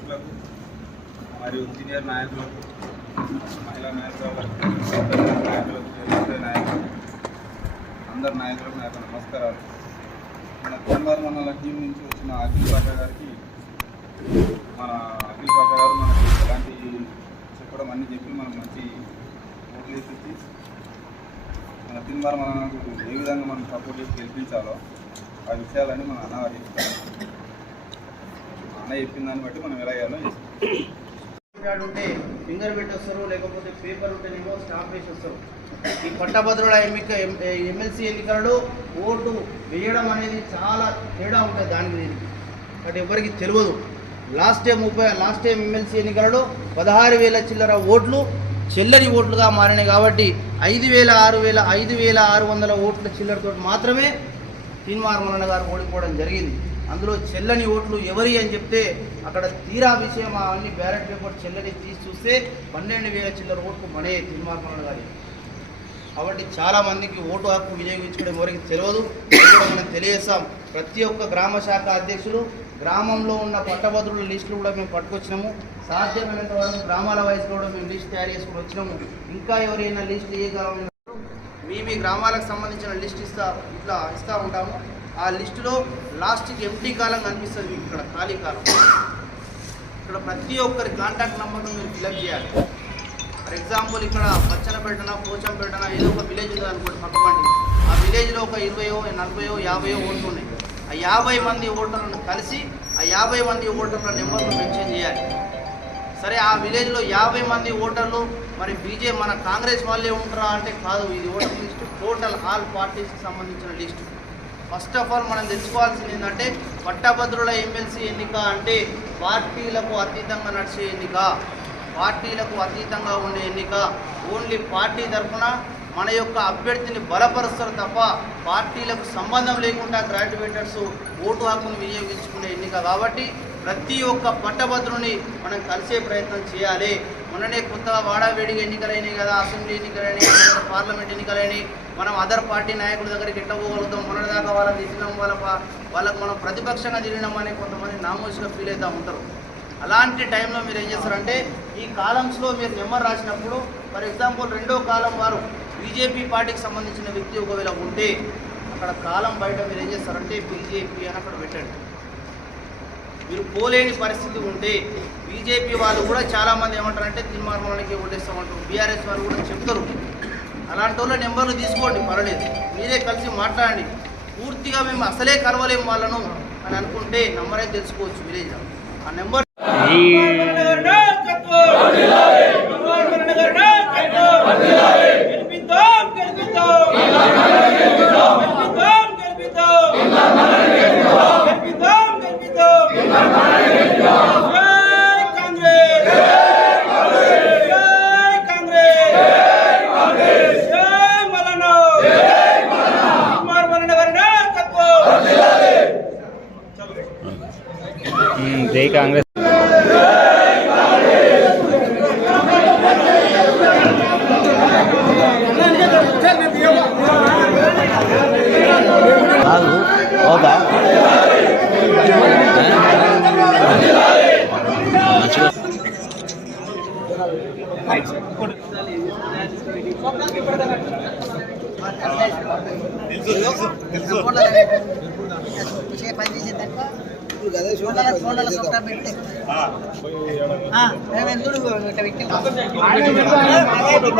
సర్పంచులకు మరియు సీనియర్ నాయకులకు, మహిళా నాయకులకు, నాయకులకు, అందరు నాయకులకు నా యొక్క నమస్కారాలు. మన తెలంగాణ మండల టీం నుంచి వచ్చిన అఖిల్ పాషా గారికి, మన అఖిల్ పాషా గారు మనకి ఎలాంటి చెప్పడం అన్నీ చెప్పి మనం మంచి ఓట్లు వేసి మన తిన్మార్ మనకు ఏ విధంగా మనం సపోర్ట్ చేసి గెలిపించాలో ఆ విషయాలన్నీ మన అన్నగారు చెప్తారు. అన్న చెప్పిన దాన్ని బట్టి మనం ఎలా చేయాలో ఉంటే ఫింగర్ పెట్టొస్తారు, లేకపోతే పేపర్ ఉంటేనేమో స్టాంప్ వేసి వస్తారు. ఈ పట్టభద్రుల ఎమ్మెల్సీ ఎన్నికలలో ఓటు వేయడం అనేది చాలా తేడా ఉంటుంది దానికి దీనికి. బట్ ఎవరికి తెలియదు. లాస్ట్ టైం ఎమ్మెల్సీ ఎన్నికలలో 16,000 చిల్లర ఓట్లు చెల్లని ఓట్లుగా మారినాయి. కాబట్టి 5,600 ఓట్ల చిల్లరతో మాత్రమే తీన్మార్ మల్లన్న గారు ఓడిపోవడం జరిగింది. అందులో చెల్లని ఓట్లు ఎవరి అని చెప్తే అక్కడ తీరా విషయం అవన్నీ బ్యాలెట్ పేపర్ చెల్లని తీసి చూస్తే 12,000 చిల్లర ఓట్లు మనే తీన్మార్ మల్లన్న గారి. కాబట్టి చాలామందికి ఓటు హక్కు వినియోగించుకోవడం ఎవరికి తెలియదు. మనం తెలియజేస్తాం. ప్రతి ఒక్క గ్రామ శాఖ అధ్యక్షులు గ్రామంలో ఉన్న పట్టభద్రుల లిస్టులు కూడా మేము పట్టుకొచ్చినాము. సాధ్యమైనంత వరకు గ్రామాల వయసు కూడా మేము లిస్ట్ తయారు చేసుకుని వచ్చినాము. ఇంకా ఎవరైనా లిస్టు ఏ కావాలన్నా మీ గ్రామాలకు సంబంధించిన లిస్ట్ ఇస్తూ ఉంటాము. ఆ లిస్టులో లాస్ట్కి ఎంటీ కాలం కనిపిస్తుంది మీకు. ఇక్కడ ఖాళీ కాలం, ఇక్కడ ప్రతి ఒక్కరి కాంటాక్ట్ నెంబర్ను మీరు ఫిలప్ చేయాలి. ఫర్ ఎగ్జాంపుల్ ఇక్కడ పచ్చనపేటన, పోచంపేటన ఏదో ఒక విలేజ్ ఉంది అనుకోండి పక్కబండి. ఆ విలేజ్లో ఒక 20, 40, 50 ఓట్లు ఉన్నాయి. ఆ 50 మంది ఓటర్లను కలిసి ఆ 50 మంది ఓటర్ల నెంబర్ను మెన్షన్ చేయాలి. సరే, ఆ విలేజ్లో 50 మంది ఓటర్లు మరి మన కాంగ్రెస్ వాళ్ళే ఉంటారా అంటే కాదు. ఇది ఓటర్ లిస్టు టోటల్ ఆల్ పార్టీస్కి సంబంధించిన లిస్టు. ఫస్ట్ ఆఫ్ ఆల్ మనం తెలుసుకోవాల్సింది ఏంటంటే పట్టభద్రుల ఎమ్మెల్సీ ఎన్నిక అంటే పార్టీలకు అతీతంగా నడిచే ఎన్నిక, పార్టీలకు అతీతంగా ఉండే ఎన్నిక. ఓన్లీ పార్టీ తరఫున మన యొక్క అభ్యర్థిని బలపరుస్తారు తప్ప పార్టీలకు సంబంధం లేకుండా గ్రాడ్యుయేటర్స్ ఓటు హక్కును వినియోగించుకునే ఎన్నిక. కాబట్టి ప్రతి ఒక్క పట్టభద్రుని మనం కలిసే ప్రయత్నం చేయాలి. మొన్ననే కొత్తగా వాడావేడిగా ఎన్నికలైనాయి కదా, అసెంబ్లీ ఎన్నికలైనాయి, పార్లమెంట్ ఎన్నికలైనాయి. మనం అదర్ పార్టీ నాయకుల దగ్గరికి ఎట్లా పోగలుగుతాం? మొన్నటిదాకా వాళ్ళని తీసినాం, వాళ్ళకు మనం ప్రతిపక్షంగా తిరిగినామని కొంతమంది నామోషిగా ఫీల్ అవుతూ ఉంటారు. అలాంటి టైంలో మీరు ఏం చేస్తారంటే ఈ కాలమ్స్లో మీరు నెంబర్ రాసినప్పుడు ఫర్ ఎగ్జాంపుల్ 2వ కాలం వారు బీజేపీ పార్టీకి సంబంధించిన వ్యక్తి ఒకవేళ ఉంటే అక్కడ కాలం బయట మీరు ఏం చేస్తారంటే బీజేపీ అని అక్కడ పెట్టండి. మీరు పోలేని పరిస్థితి ఉంటే బీజేపీ వాళ్ళు కూడా చాలామంది ఏమంటారంటే తీన్మార్ మల్లన్నకి ఓటేస్తామంటారు. బీఆర్ఎస్ వాళ్ళు కూడా చెప్తారు. అలాంటి వాళ్ళ నెంబర్లు తీసుకోండి, పర్వాలేదు. మీరే కలిసి మాట్లాడండి. పూర్తిగా మేము అసలే కలవలేము వాళ్ళను అని అనుకుంటే నెంబరే తెలుసుకోవచ్చు విలేజ్. ఆ నెంబర్ జై కాంగ్రెస్. అవుతా పెట్టే